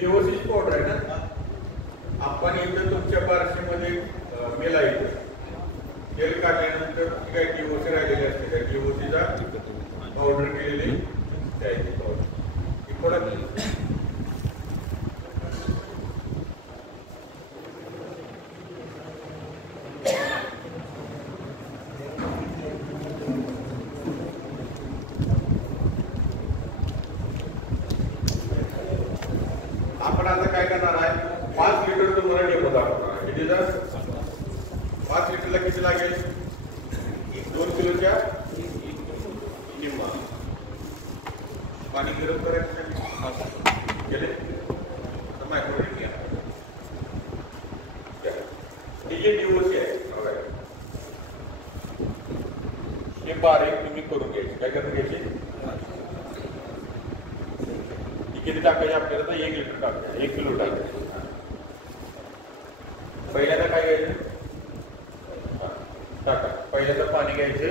जीओसीची powder आहे ना, आपण इथं तुमच्या बारशीमध्ये मेला येतो तेल काढल्यानंतर काही जीओसी राहिलेली असते त्या जीओसीचा पावडर केलेली द्यायची पावडर आपण आता काय करणार आहे 5 लिटर तुम्हाला डेपो दाखवणार आहे. किती जर 5 लिटरला किती लागेल 2 किलोच्या निम्मा पाणी गरम करायचं गेले तर मायक्रोवेव्ह घ्या. ही जी डीओसी आहे हे बारीक तुम्ही करून घ्यायची. काय करून घ्यायची किती टाकायचे आपल्याला तर 1 लिटर टाकायचं 1 किलो टाकायचं. पहिल्यांदा काय घ्यायचं टाका. पहिल्यांदा पाणी घ्यायचं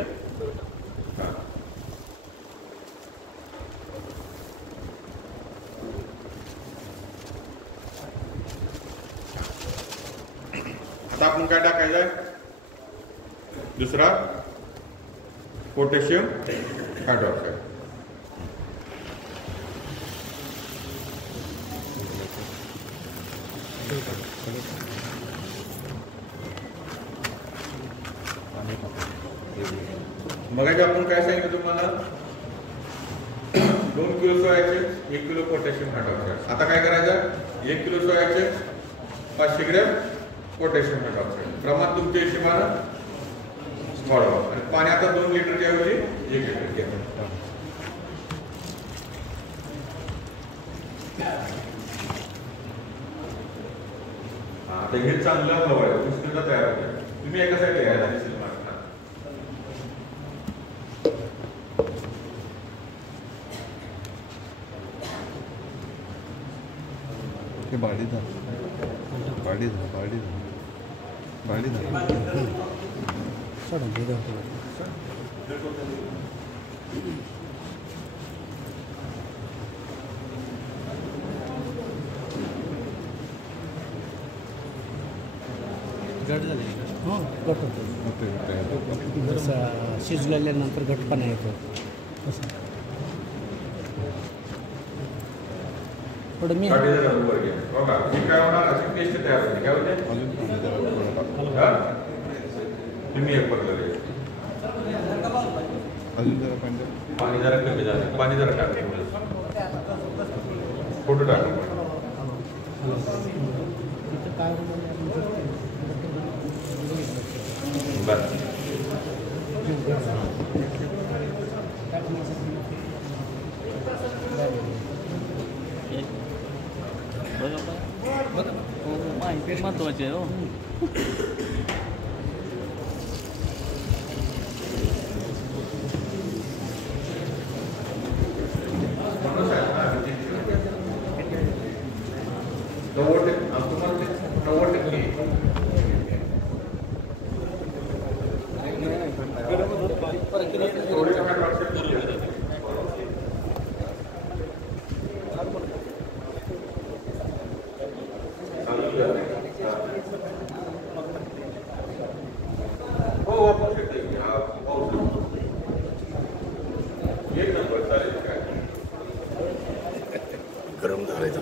आता आपण काय टाकायचं दुसरा पोटॅशियम हायड्रॉक्साईड. मग आपण काय सांगितलं तुम्हाला 2 किलो सोयाचे 1 किलो पोटॅशियम हायड्रॉक्साईड. आता काय करायचं 1 किलो सोयाचे 500 ग्रॅम पोटॅशियम हायड्रॉक्साईड. प्रमाण तुमच्या हिशोबानं वाढवा. आणि पाणी आता 2 लिटरच्या ऐवजी 1 लिटर घ्या. आता हे चांगलं हवं आहे उष्णता तयार होते. तुम्ही एका साईडला घ्यायला दिसेल बाड़ी था शिजल्यानंतर घटपणा येतो. थोडं मी काय होणार अशी पेस्ट तयार होते. काय होते तुम्ही एक पडलं पाणी जरा कमी झालं. पाणी जरा टाकलं फोटो टाकलं बरं. माहिती महत्वाची आहे हो. गरम झालायचा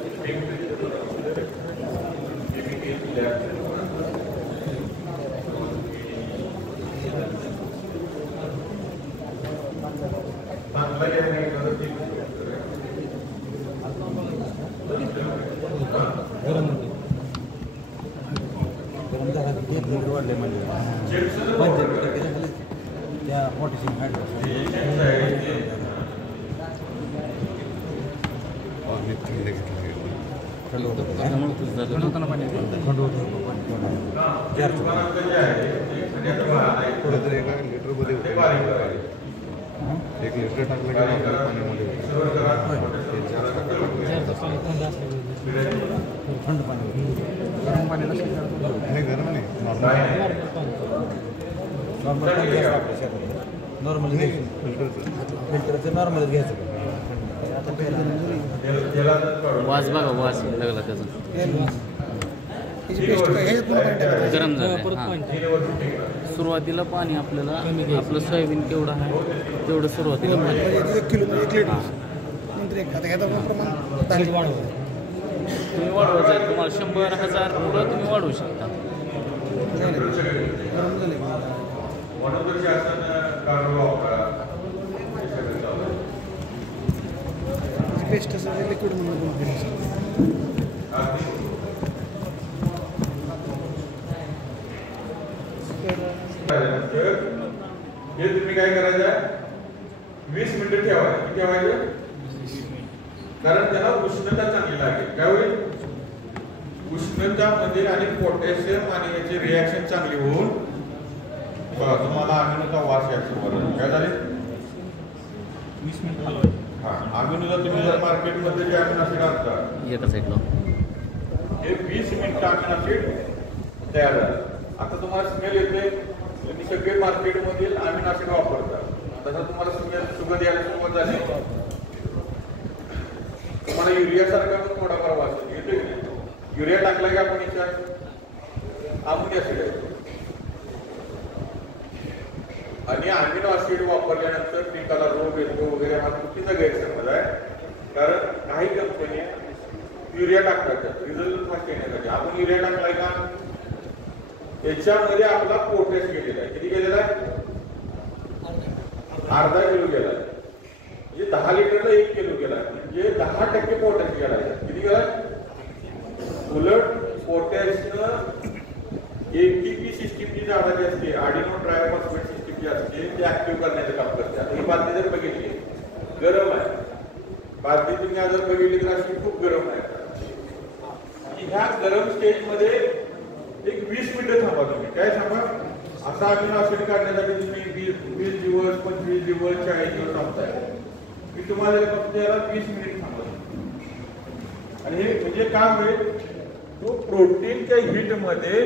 एक लिटर टाकलं की पाण्यामध्ये थंड पाणी गरम पाणी नाही गरम नाही नॉर्मल फिल्टरचं नॉर्मल घ्यायचं तेलातच काढून वास बघा वास लागला त्याचा ह्याची पेस्ट ह्याच्यात पुन्हा पाणी टाकायचं. गरम झालं हां 3 वर्ष टिकणार. सुरुवातीला पाणी आपल्याला आपलं सोयाबीन केवढं आहे तेवढं सुरुवातीला पाणी म्हणजे 1 किलो म्हणजे 1 लिटर नंतर एक आता ह्याचं प्रमाण 10 लिटर वाढवलं. तुम्ही वाढवायचं आहे तुम्हाला 100,000 पुढं तुम्ही वाढवू शकता गरम झालं की. म्हणून तर शासन काढून वापरा हे सगळं चालू आहे. ह्याची पेस्ट असं लिक्विड म्हणून बनवलेलं असतं. त्यानंतर हे तुम्ही काय करायचं 20 मिनिटं ठेवायचं. किती ठेवायचं? कारण त्याला उष्णता चांगली लागेल. काय होईल? उष्णतामध्ये आणि पोटॅशियम आणि याची रिॲक्शन चांगली होऊन बघा तुम्हाला अमिनोचा वास यायचा बरोबर. काय झाले? 20 मिनिट हा अमिनोचा तुम्ही जर मार्केटमध्ये जे अमिनो ऍसिड आणता एका साईडला हे 20 मिनिटं अमिनो ऍसिड तयार झालं. आता तुम्हाला स्मेल येते तुम्ही सगळे मार्केटमधील अमिनो ऍसिड वापरता. तसं तुम्हाला स्मेल सुगंध यायला सुरुवात झाली. तुम्हाला युरिया सारखा पण थोडाफार वास येतो. युरिया टाकला की आपण याच्यात अमिनो ऍसिड आहे आणि अमिनो ऍसिड वापरल्यानंतर पिकाला रोग येतो वगैरे हा चुकीचा गैरसमज आहे. कारण काही कंपन्या युरिया टाकतात रिझल्ट फास्ट येण्यासाठी. आपण युरिया टाकलाय का याच्यामध्ये आपला पोटॅश गेलेला आहे. किती गेलेला आहे? अर्धा किलो गेला आहे. म्हणजे 10 लिटरला 1 किलो गेला आहे. म्हणजे 10% पोटॅश गेला आहे. किती गेला? उलट पोटॅशनं एटीपी सिस्टीम जी झाडाची असते आडिनो ट्रायफॉस्फेट सिस्टीम जी असते ती ऍक्टिव्ह करण्याचं काम करते. आता ही बातमी जर बघितली गरम आहे. बातमी तुम्ही जर बघितली तर अशी खूप गरम आहे. ह्या गरम स्टेजमध्ये एक 20 मिनिटं थांबा तुम्ही. काय थांबा? असा अमिनो ऍसिड काढण्यासाठी तुम्ही 20 दिवस 25 दिवस 40 दिवस थांबताय. मी तुम्हाला फक्त याला 20 मिनिट थांबा. आणि हे म्हणजे काय होईल तो प्रोटीनच्या हीटमध्ये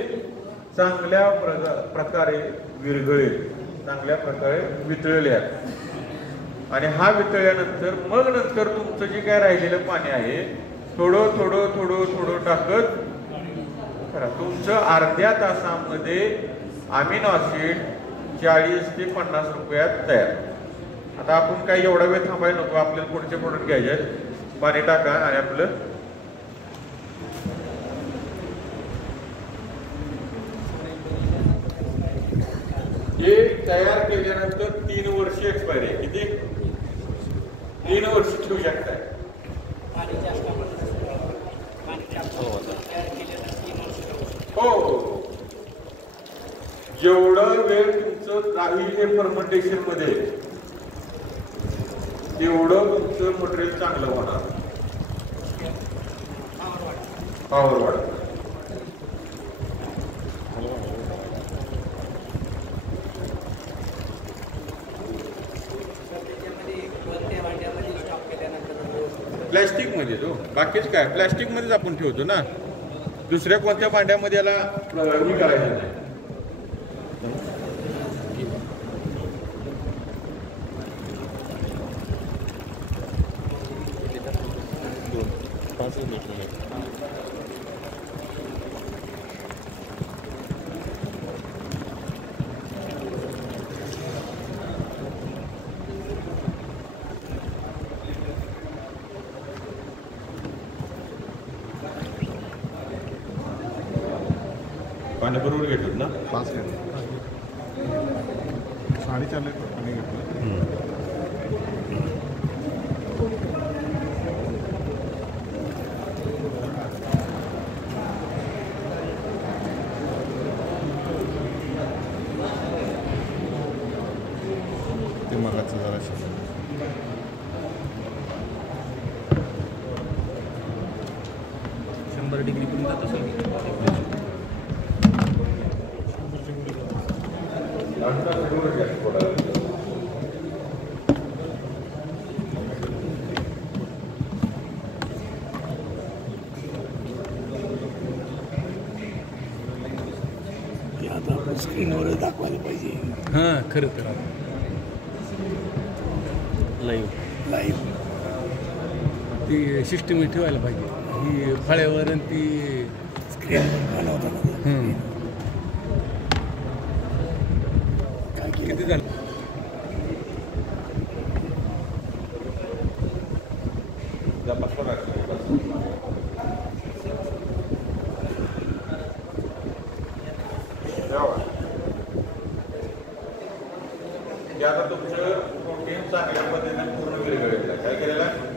चांगल्या प्रकारे विरघळेल. चांगल्या प्रकारे वितळले आहे आणि हा वितळल्यानंतर मग नंतर तुमचं जे काय राहिलेलं पाणी आहे थोडं थोडं थोडं थोडं टाकत करा. तुमचं अर्ध्या तासामध्ये अमिनो ऍसिड 40 ते 50 रुपयात तयार. आता आपण काही एवढा वेळ थांबायला नको. आपल्याला पुढचे प्रोडक्ट घ्यायचे आहेत. पाणी टाका आणि आपलं हे तयार केल्यानंतर 3 वर्ष एक्सपायरी आहे. किती? 3 वर्ष ठेवू शकताय. हो हो जेवढं वेळ तुमचं राहील हे फर्मेंटेशन मध्ये तेवढं तुमचं मटेरियल चांगलं होणार. पावर वाढत. प्लॅस्टिक मध्ये तो बाकीच काय प्लॅस्टिक मध्येच आपण ठेवतो ना. दुसऱ्या कोणत्या भांड्यामध्ये याला हे करायचं नाही. पाणी बरोबर घेतात ना? 5 लिटर 4.5 लिटर पाणी घेतलं. ते मगाचं जराशी 100 डिग्री पर्यंत जात असेल. आता आपण स्क्रीनवर दाखवायला पाहिजे. हां खरं खरं लाईव्ह लाईव्ह ती सिस्टम ठेवायला पाहिजे ही फळ्यावर आणि ती किती झालं ते आता तुमचं प्रोटीन चांगल्या पद्धतीने पूर्ण विरघळलेलं आहे. काय केलेलं आहे?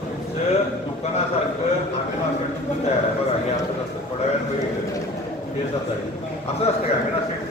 तुमचं दुकानासारखं आम्ही मार्केट तयार आहे बघा. हे असं असतं थोड्या वेळात हे जात आहे असं असतं का?